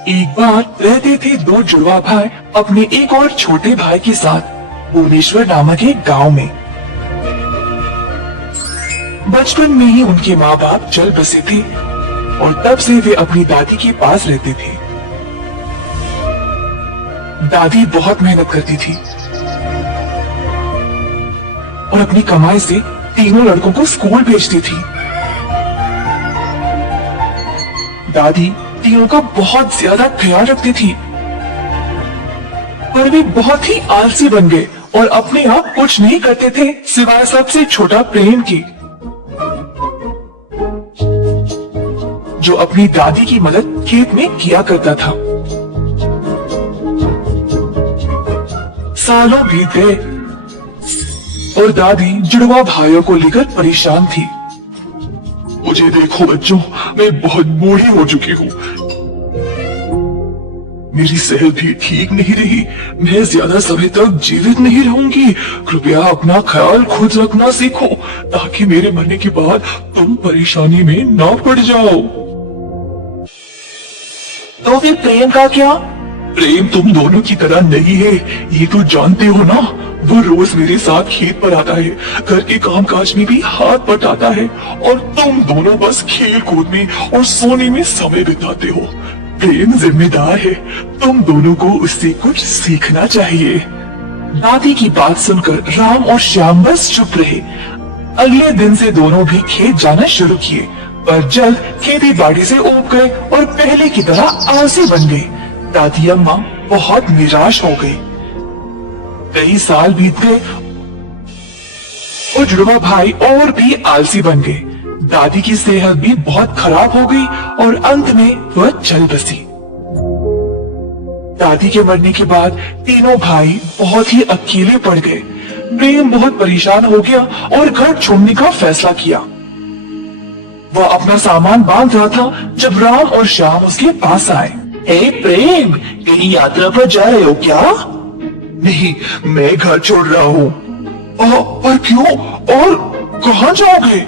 एक बार रहते थे दो जुड़वा भाई अपने एक और छोटे भाई के साथ भुवनेश्वर नामक एक गांव में। बचपन में ही उनके माँ बाप चल बसे थे और तब से वे अपनी दादी के पास रहते थे। दादी बहुत मेहनत करती थी और अपनी कमाई से तीनों लड़कों को स्कूल भेजती थी। दादी तीनों का बहुत ज्यादा ख्याल रखती थी, पर वे बहुत ही आलसी बन गए और अपने आप कुछ नहीं करते थे सिवाय सबसे छोटा प्रेम के, जो अपनी दादी की मदद खेत में किया करता था। सालों बीत गए और दादी जुड़वा भाइयों को लेकर परेशान थी। मुझे देखो बच्चों, मैं बहुत बूढ़ी हो चुकी हूँ, मेरी सेहत भी ठीक नहीं रही, मैं ज्यादा समय तक जीवित नहीं रहूंगी। कृपया अपना ख्याल खुद रखना सीखो ताकि मेरे मरने के बाद तुम परेशानी में ना पड़ जाओ। तो फिर प्रेम का क्या? प्रेम तुम दोनों की तरह नहीं है, ये तो जानते हो ना। वो रोज मेरे साथ खेत पर आता है, घर के काम काज में भी हाथ बटाता है और तुम दोनों बस खेल कूद में और सोने में समय बिताते हो। प्रेम जिम्मेदार है, तुम दोनों को उससे कुछ सीखना चाहिए। दादी की बात सुनकर राम और श्याम बस चुप रहे। अगले दिन से दोनों भी खेत जाना शुरू किए, पर जल्द खेती बाड़ी से ऊब गए और पहले की तरह आलसी बन गए। दादी अम्मा बहुत निराश हो गई। कई साल बीत गए और जुड़वा भाई और भी आलसी बन गए। दादी की सेहत भी बहुत खराब हो गई और अंत में वह चल बसी। दादी के मरने के बाद तीनों भाई बहुत ही अकेले पड़ गए। प्रेम बहुत परेशान हो गया और घर छोड़ने का फैसला किया। वह अपना सामान बांध रहा था जब राम और श्याम उसके पास आए। प्रेम, कहीं यात्रा पर जा रहे हो क्या? नहीं, मैं घर छोड़ रहा हूँ। पर क्यों और कहाँ जाओगे?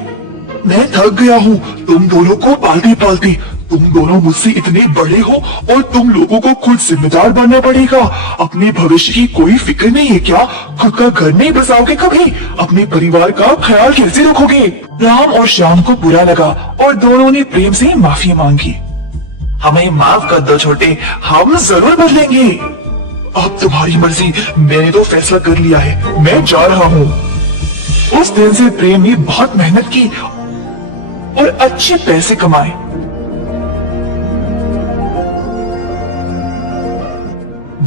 मैं थक गया हूँ तुम दोनों को पालते पालते। तुम दोनों मुझसे इतने बड़े हो और तुम लोगों को खुद जिम्मेदार बनना पड़ेगा। अपने भविष्य की कोई फिक्र नहीं है क्या? खुद का घर नहीं बसाओगे कभी? अपने परिवार का ख्याल कैसे रखोगे? राम और श्याम को बुरा लगा और दोनों ने प्रेम से माफी मांगी। हमें माफ कर दो छोटे, हम जरूर बदलेंगे। अब तुम्हारी मर्जी, मैंने तो फैसला कर लिया है, मैं जा रहा हूँ। उस दिन से प्रेम ने बहुत मेहनत की और अच्छे पैसे कमाए।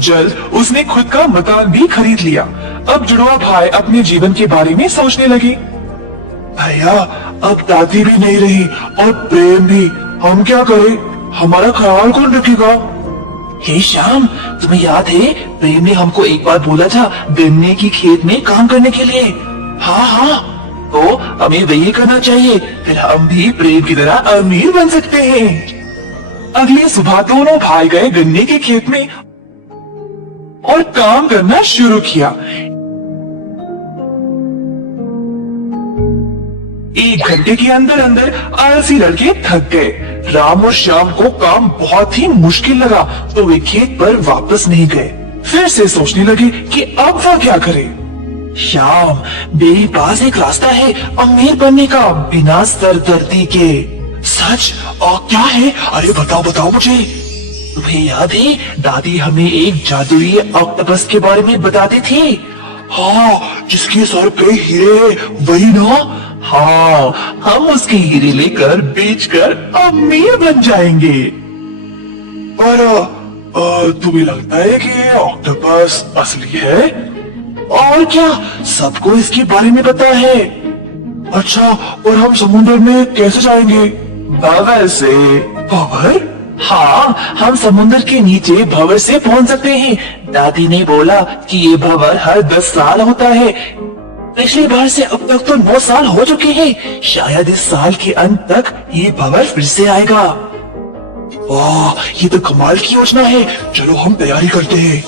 जल्द उसने खुद का मकान भी खरीद लिया। अब जुड़वा भाई अपने जीवन के बारे में सोचने लगे। भैया, अब दादी भी नहीं रही और प्रेम भी, हम क्या करें? हमारा ख्याल कौन रखेगा? हे श्याम, तुम्हें याद है प्रेम ने हमको एक बार बोला था गन्ने की खेत में काम करने के लिए? हाँ, तो हमें वही करना चाहिए, फिर हम भी प्रेम की तरह अमीर बन सकते हैं। अगली सुबह दोनों भाई गए गन्ने के खेत में और काम करना शुरू किया। एक घंटे के अंदर अंदर आलसी लड़के थक गए। राम और श्याम को काम बहुत ही मुश्किल लगा तो वे खेत पर वापस नहीं गए। फिर से सोचने लगे कि अब वह क्या करें। श्याम, मेरे पास एक रास्ता है अमीर बनने का बिना सरदर्दी के। सच? और क्या है? अरे बताओ मुझे। तुम्हें याद है दादी हमें एक जादुई ऑक्टोपस के बारे में बताती थी? हाँ, जिसके सर पे हीरे है, वही ना? हाँ, हम उसके हीरे लेकर बेचकर अमीर बन जाएंगे। पर तुम्हें लगता है कि ऑक्टोपस असली है? और क्या, सबको इसके बारे में पता है। अच्छा, और हम समुद्र में कैसे जाएंगे? भंवर से। भंवर? हाँ, हम समुद्र के नीचे भंवर से पहुंच सकते हैं। दादी ने बोला कि ये भंवर हर 10 साल होता है। पिछली बार से अब तक तो 9 साल हो चुके हैं। शायद इस साल के अंत तक ये भंवर फिर से आएगा। वाह, ये तो कमाल की योजना है। चलो हम तैयारी करते हैं।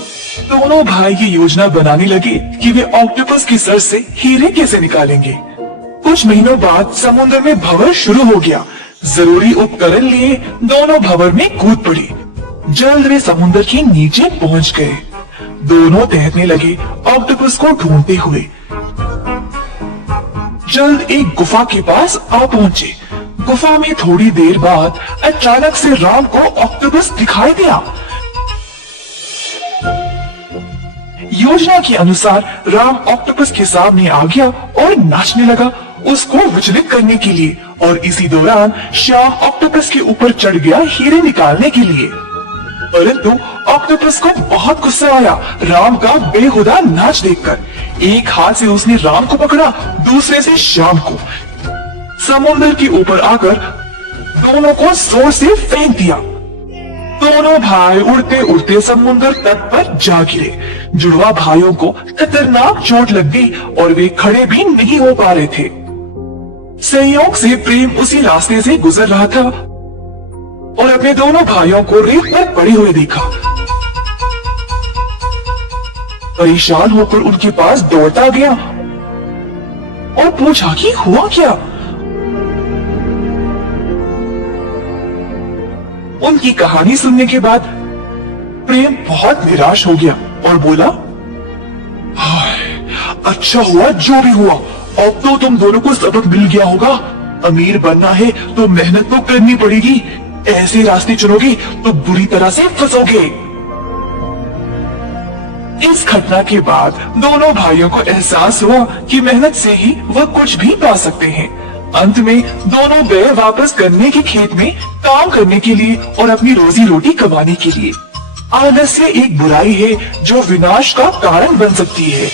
दोनों भाई ये योजना बनाने लगे कि वे ऑक्टोपस के सर से हीरे कैसे निकालेंगे। कुछ महीनों बाद समुद्र में भंवर शुरू हो गया। जरूरी उपकरण लिए दोनों भंवर में कूद पड़ी। जल्द वे समुद्र के नीचे पहुंच गए। दोनों तैरने लगे ऑक्टोपस को ढूंढते हुए। जल्द एक गुफा के पास आ पहुंचे। गुफा में थोड़ी देर बाद अचानक से राम को ऑक्टोपस दिखाई दिया। योजना के अनुसार राम ऑक्टोपस के सामने आ गया और नाचने लगा उसको विचलित करने के लिए, और इसी दौरान श्याम ऑक्टोपस के ऊपर चढ़ गया हीरे निकालने के लिए। परंतु ऑक्टोपस को बहुत गुस्सा आया राम का बेहुदा नाच देखकर। एक हाथ से उसने राम को पकड़ा, दूसरे से श्याम को। समुद्र के ऊपर आकर दोनों को जोर से फेंक दिया। दोनों भाई उड़ते उड़ते समुद्र तट पर जा गिरे। जुड़वा भाइयों को खतरनाक चोट लग गई और वे खड़े भी नहीं हो पा रहे थे। संयोग से प्रेम उसी रास्ते से गुजर रहा था और अपने दोनों भाइयों को रेत पर पड़े हुए देखा। परेशान होकर उनके पास दौड़ता गया और पूछा कि हुआ क्या। उनकी कहानी सुनने के बाद प्रेम बहुत निराश हो गया और बोला, हाय, अच्छा हुआ जो भी हुआ, अब तो तुम दोनों को सबक मिल गया होगा। अमीर बनना है तो मेहनत तो करनी पड़ेगी, ऐसे रास्ते चुनोगे तो बुरी तरह से फंसोगे। इस घटना के बाद दोनों भाइयों को एहसास हुआ कि मेहनत से ही वह कुछ भी पा सकते हैं। अंत में दोनों गए वापस गन्ने के खेत में काम करने के लिए और अपनी रोजी रोटी कमाने के लिए। आलस्य एक बुराई है जो विनाश का कारण बन सकती है।